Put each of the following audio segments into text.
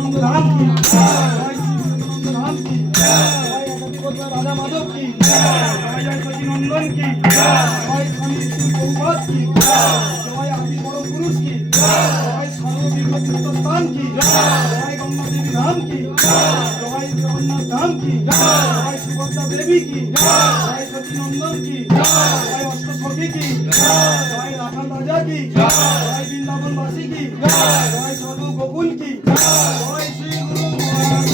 বিবেকানন্দ ধাম কি, জয় শ্রী বিবেকানন্দ ধাম কি, জয় একাধিপতি রাধা মাধব কি, জয় জয় সচিনন্দন কি, জয় স্বামী শ্রী প্রভুপাদ কি, জয় আদি বড় পুরুষ কি, জয় সর্ববৃহৎ তীর্থস্থান কি, জয় গঙ্গা দেবী ধাম কি, জয় জগন্নাথ ধাম কি, জয় সুভদ্রা দেবী কি, জয় সচিনন্দন কি, জয় অষ্টসখী কি, জয় রাখাল রাজা কি, জয় বৃন্দাবনবাসী কি, জয় সর্ব গোকুল কি, জয় শ্রী গুরু মহারাজ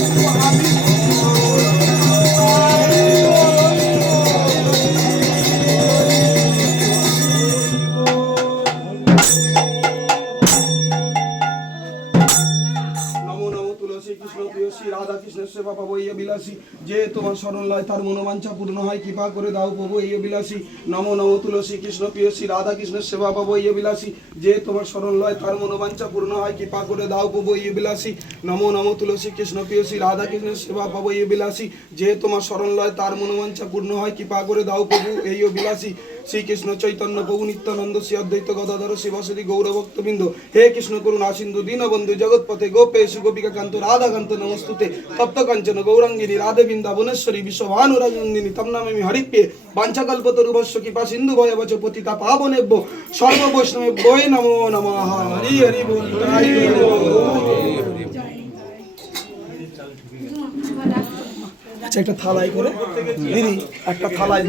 রাধা কৃষ্ণের সেবা পাবো এই অভিলাষী, যে তোমার শরণ লয় তার মনোবাঞ্ছা পূর্ণ হয়, কৃপা করে দাও প্রভু এই অভিলাষী। নমো নমো তুলসী কৃষ্ণ প্রিয়সী রাধা কৃষ্ণের সেবা পাবো এই অভিলাষী, যে তোমার শরণ লয় তার মনোবাঞ্ছা পূর্ণ হয়, কৃপা করে দাও প্রভু এই অভিলাষী। নমো নমো তুলসী কৃষ্ণ প্রিয়সী রাধা কৃষ্ণের সেবা পাবো এই অভিলাষী, যে তোমার শরণ লয় তার মনোবাঞ্ছা পূর্ণ হয়, কৃপা করে দাও প্রভু এই অভিলাষী। শ্রীকৃষ্ণ চৈতন্য প্রভু নিত্যানন্দ শ্রী অদ্বৈত গদাধর শিবাসুদি গৌরভক্তবৃন্দ, হে কৃষ্ণ করুণা সিন্ধু দীনবন্ধু জগৎপথে গোপেশু গোপিকাকান্ত রাধাকান্ত নমস্তুতে, তপ্ত কাঞ্চন গৌরাঙ্গিনী রাধে বৃন্দাবনেশ্বরী বিশ্বভানুরাঙ্গিনী তম নামামি হরিপ্রিয়ে, বাঞ্ছাকল্পতরুভস্য কৃপা সিন্ধু ভয়বচ পতিতা পাবনেভ্য সর্ব বৈষ্ণবেভ্যো নমো নমঃ। হরি হরি বল। আচ্ছা একটা থালায় করে দিদি, একটা থালায়